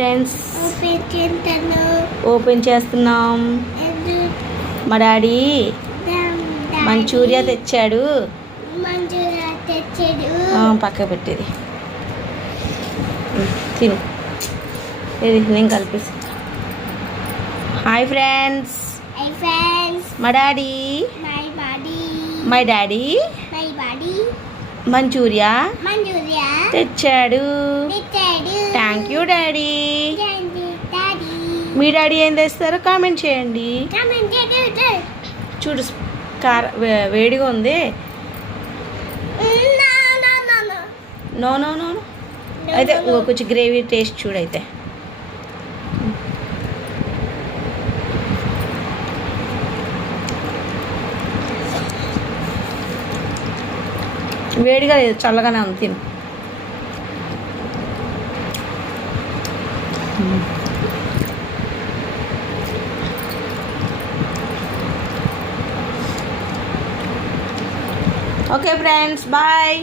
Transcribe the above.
Friends, open చేస్తున్నాం. మా daddy Manchuria తెచ్చాడు. పక్క పెట్టేది తిను. ఇది నేను కలిపేసి. హాయ్ ఫ్రెండ్స్, మా డాడీ మంచూరియా తెచ్చాడు. Thank you daddy. Me daddy ఏం తెస్తారో కామెంట్ చేయండి. చూడు వేడిగా ఉంది. నో నో నో అయితే కొంచెం గ్రేవీ టేస్ట్ చూడైతే. వేడిగా లేదు, చల్లగానే ఉంది. తిను. Okay friends, bye.